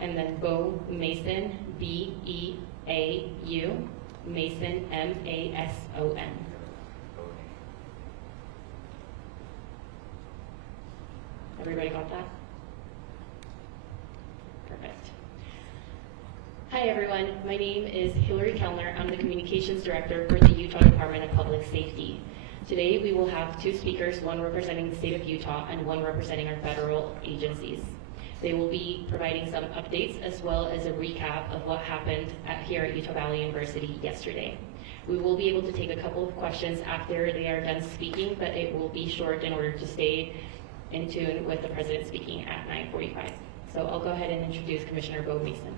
and then Beau Mason, B-E-A-U, Mason, M-A-S-O-N. Everybody got that? Perfect. Hi everyone, my name is Hillary Kellner. I'm the Communications Director for the Utah Department of Public Safety. Today we will have two speakers, one representing the state of Utah and one representing our federal agencies. They will be providing some updates as well as a recap of what happened here at Utah Valley University yesterday. We will be able to take a couple of questions after they are done speaking, but it will be short in order to stay in tune with the president speaking at 9:45. So I'll go ahead and introduce Commissioner Beau Mason.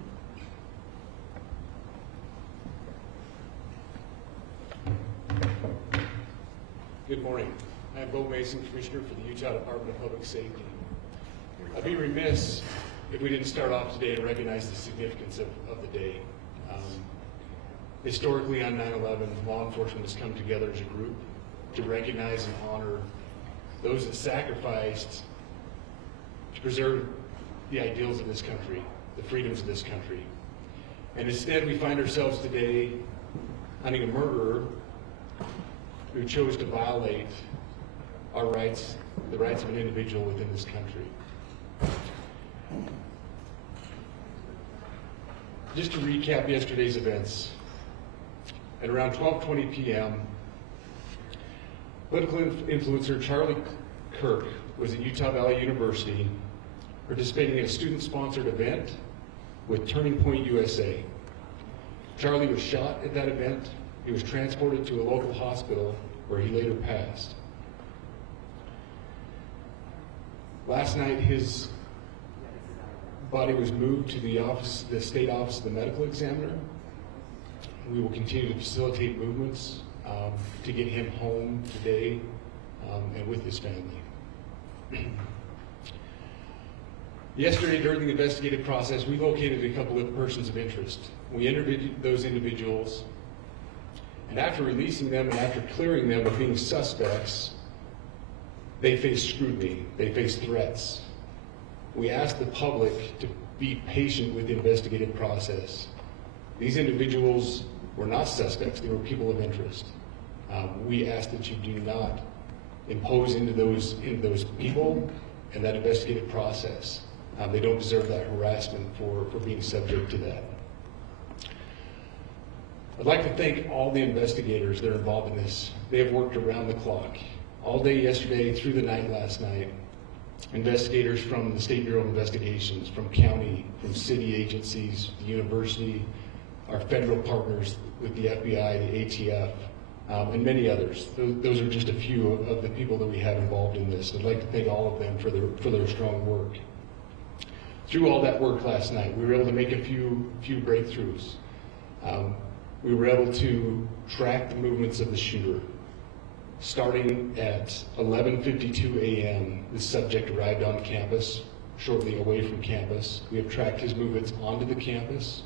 Good morning. I'm Beau Mason, Commissioner for the Utah Department of Public Safety. I'd be remiss if we didn't start off today to recognize the significance of the day. Historically on 9/11, law enforcement has come together as a group to recognize and honor those that sacrificed to preserve the ideals of this country, the freedoms of this country. And instead we find ourselves today hunting a murderer who chose to violate our rights, the rights of an individual within this country. Just to recap yesterday's events, at around 12:20 p.m., political influencer Charlie Kirk was at Utah Valley University participating in a student-sponsored event with Turning Point USA. Charlie was shot at that event. He was transported to a local hospital where he later passed. Last night, his body was moved to the state office of the medical examiner. We will continue to facilitate movements to get him home today and with his family. Yesterday, during the investigative process, we located a couple of persons of interest. We interviewed those individuals, and after releasing them and after clearing them of being suspects, they faced scrutiny, they faced threats. We asked the public to be patient with the investigative process. These individuals were not suspects, they were people of interest. We ask that you do not impose into those people and that investigative process. They don't deserve that harassment for being subject to that. I'd like to thank all the investigators that are involved in this. They have worked around the clock, all day yesterday, through the night last night. Investigators from the State Bureau of Investigations, from county, from city agencies, the university, our federal partners with the FBI, the ATF, and many others. Those are just a few of the people that we have involved in this. I'd like to thank all of them for their strong work. Through all that work last night, we were able to make a few breakthroughs. We were able to track the movements of the shooter. Starting at 11:52 a.m., the subject arrived on campus, shortly away from campus. We have tracked his movements onto the campus,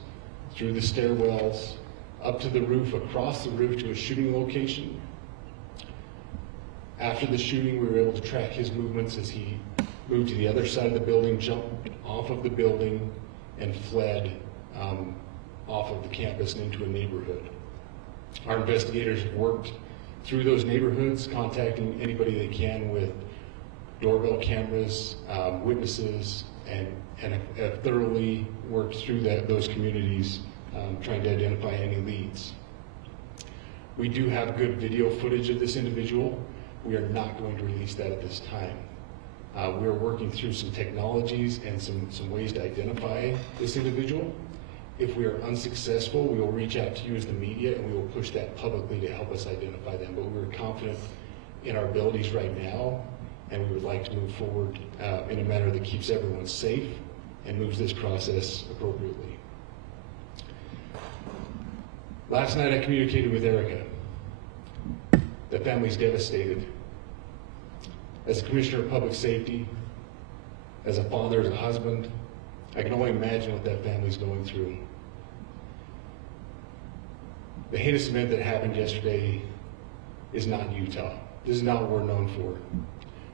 through the stairwells, up to the roof, across the roof to a shooting location. After the shooting, we were able to track his movements as he moved to the other side of the building, jumped off of the building, and fled off of the campus and into a neighborhood. Our investigators worked through those neighborhoods, contacting anybody they can with doorbell cameras, witnesses, and have thoroughly worked through those communities, trying to identify any leads. We do have good video footage of this individual. We are not going to release that at this time. We're working through some technologies and some ways to identify this individual. If we are unsuccessful, we will reach out to you as the media and we will push that publicly to help us identify them. But we're confident in our abilities right now, and we would like to move forward in a manner that keeps everyone safe and moves this process appropriately. Last night I communicated with Erica. The family's devastated. As a Commissioner of Public Safety, as a father, as a husband, I can only imagine what that family's going through. The heinous event that happened yesterday is not Utah. This is not what we're known for.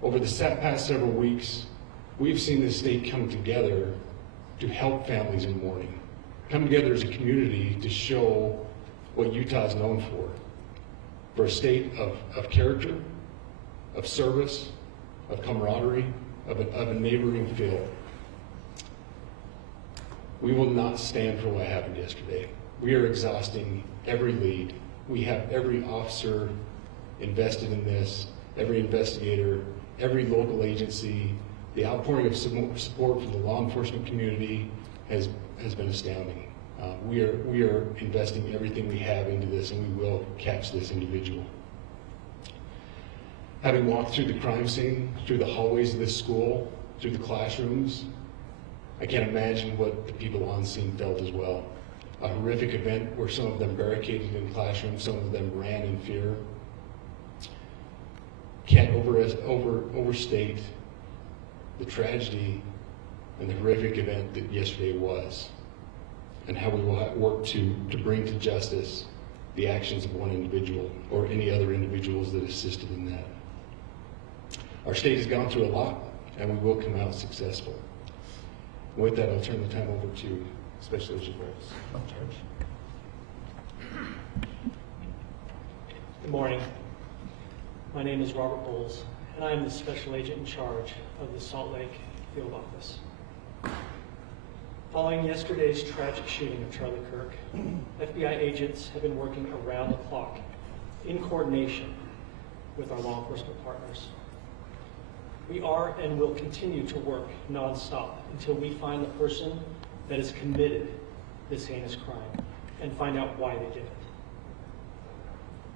Over the past several weeks, we've seen the state come together to help families in mourning, come together as a community to show what Utah is known for a state of character, of service, of camaraderie, of a neighboring feel. We will not stand for what happened yesterday. We are exhausting every lead. We have every officer invested in this, every investigator, every local agency. The outpouring of support from the law enforcement community has been astounding. We are investing everything we have into this, and we will catch this individual. Having walked through the crime scene, through the hallways of this school, through the classrooms, I can't imagine what the people on scene felt as well. A horrific event where some of them barricaded in classrooms, some of them ran in fear. Can't overstate the tragedy and the horrific event that yesterday was, and how we will work to bring to justice the actions of one individual or any other individuals that assisted in that. Our state has gone through a lot, and we will come out successful. With that, I'll turn the time over to Special Agent Bohls. Good morning. My name is Robert Bohls, and I am the Special Agent in charge of the Salt Lake Field Office. Following yesterday's tragic shooting of Charlie Kirk, FBI agents have been working around the clock in coordination with our law enforcement partners. We are and will continue to work nonstop until we find the person that has committed this heinous crime and find out why they did it.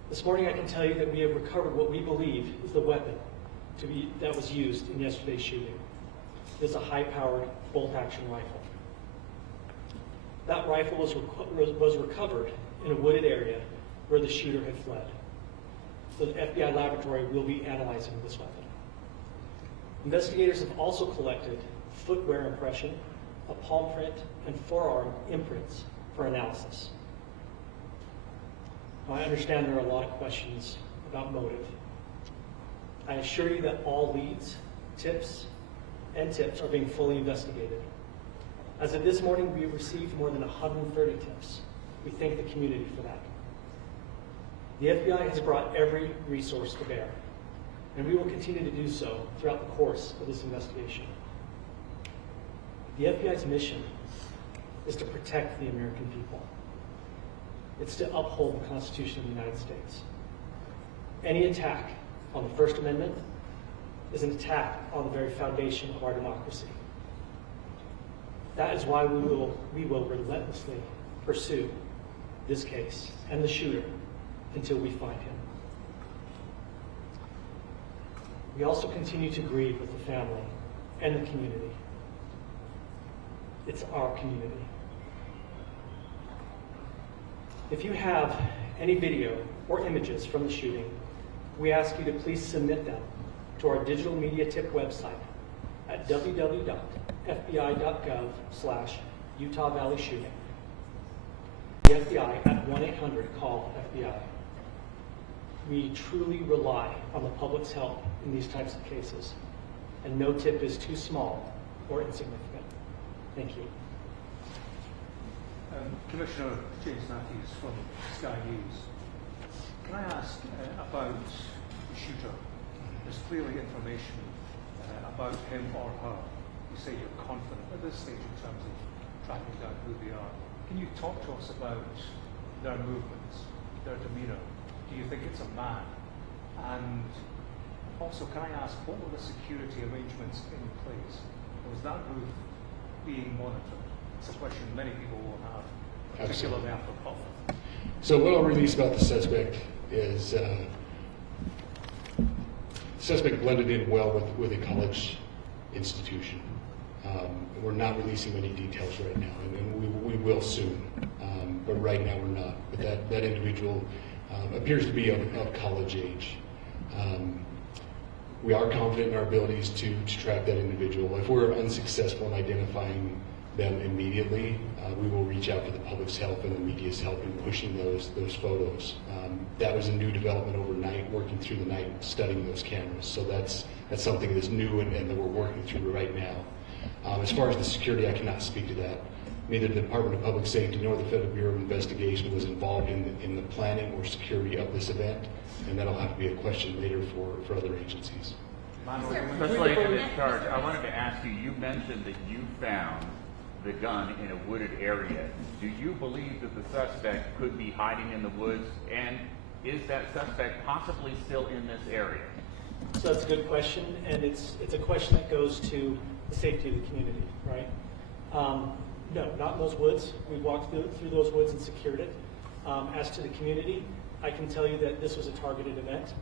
This morning I can tell you that we have recovered what we believe is the weapon that was used in yesterday's shooting. It is a high-powered bolt-action rifle. That rifle was recovered in a wooded area where the shooter had fled. The FBI laboratory will be analyzing this weapon. Investigators have also collected footwear impression, a palm print, and forearm imprints for analysis. Now, I understand there are a lot of questions about motive. I assure you that all leads, tips are being fully investigated. As of this morning, we have received more than 130 tips. We thank the community for that. The FBI has brought every resource to bear, and we will continue to do so throughout the course of this investigation. The FBI's mission is to protect the American people. It's to uphold the Constitution of the United States. Any attack on the First Amendment is an attack on the very foundation of our democracy. That is why we will relentlessly pursue this case and the shooter until we find him. We also continue to grieve with the family and the community. It's our community. If you have any video or images from the shooting, we ask you to please submit them to our digital media tip website at www.fbi.gov/Utah Valley Shooting. The FBI at 1-800-CALL-FBI. We truly rely on the public's help in these types of cases, and no tip is too small or insignificant. Thank you. Commissioner James Matthews from Sky News. Can I ask about the shooter? There's clearly information about him or her. You say you're confident at this stage in terms of tracking down who they are. Can you talk to us about their movements, their demeanour? Do you think it's a man? And also, can I ask, what were the security arrangements in place? Was that roof being monitored? It's a question many people will have, particularly after Buffalo. So what I'll release about the suspect is the suspect blended in well with a college institution. We're not releasing any details right now, and we will soon, but right now we're not. But that individual appears to be of college age. We are confident in our abilities to track that individual. If we're unsuccessful in identifying them immediately, we will reach out for the public's help and the media's help in pushing those photos. That was a new development overnight, working through the night, studying those cameras. So that's something that's new and that we're working through right now. As far as the security, I cannot speak to that. Neither the Department of Public Safety nor the Federal Bureau of Investigation was involved in the planning or security of this event, and that'll have to be a question later for other agencies. Special Agent in charge, I wanted to ask you, you mentioned that you found the gun in a wooded area. Do you believe that the suspect could be hiding in the woods, and is that suspect possibly still in this area? So that's a good question, and it's a question that goes to the safety of the community, right? No, not in those woods. We walked through those woods and secured it. As to the community, I can tell you that this was a targeted event.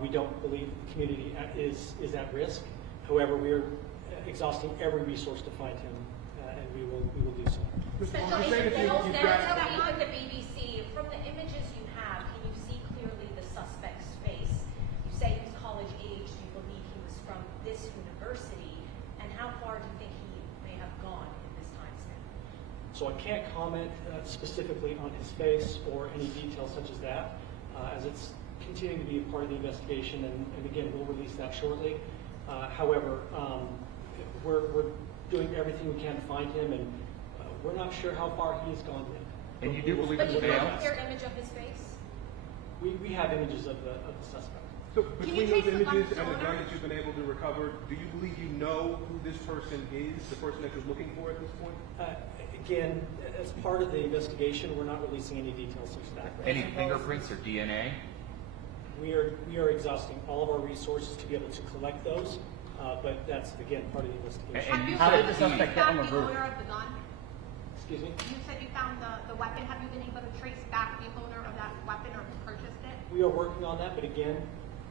We don't believe the community is at risk. However, we are exhausting every resource to find him, and we will do so. Special Agent Bohls, with the BBC, from the images you have, can you see clearly the suspect's face? You say he's college age. Do you believe he was from this university? And how far do you think he may have gone in this time span? So I can't comment specifically on his face or any details such as that, as it's continuing to be a part of the investigation, and again, we'll release that shortly. However, we're doing everything we can to find him, and we're not sure how far he has gone yet. And you do believe But it's you have a Beau? clear image of his face? We have images of the suspect. So Can between you those trace the images gun's and the owner? gun that you've been able to recover, do you believe you know who this person is, the person that you're looking for at this point? Again, as part of the investigation, we're not releasing any details such as that. Any fingerprints or DNA? We are exhausting all of our resources to be able to collect those, but that's, again, part of the investigation. And you How did said the suspect get on the Have you roof? found the owner of the gun? Excuse me? You said you found the weapon. Have you been able to trace back the owner of that weapon or purchased it? We are working on that, but again,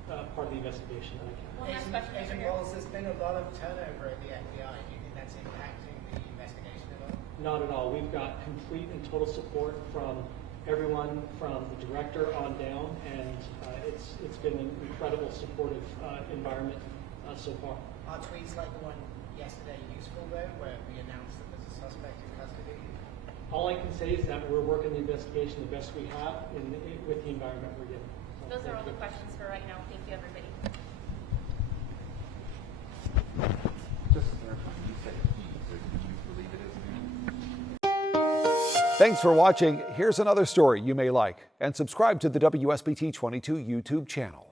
part of the investigation that I can. One last question over Agent here. Bohls, there's been a lot of turnover at the FBI. Do you think that's impacting the investigation at all? Not at all. We've got complete and total support from everyone, from the director on down, and it's been an incredible supportive environment so far. Are tweets like the one yesterday useful though, where we announced that there's a suspect in custody? All I can say is that we're working the investigation the best we have with the environment we're given. So, Those are thank all the you. questions for right now. Thank you, everybody. Just to clarify, you said he, so do you believe it is him? Thanks for watching. Here's another story you may like, and subscribe to the WSBT-22 YouTube channel.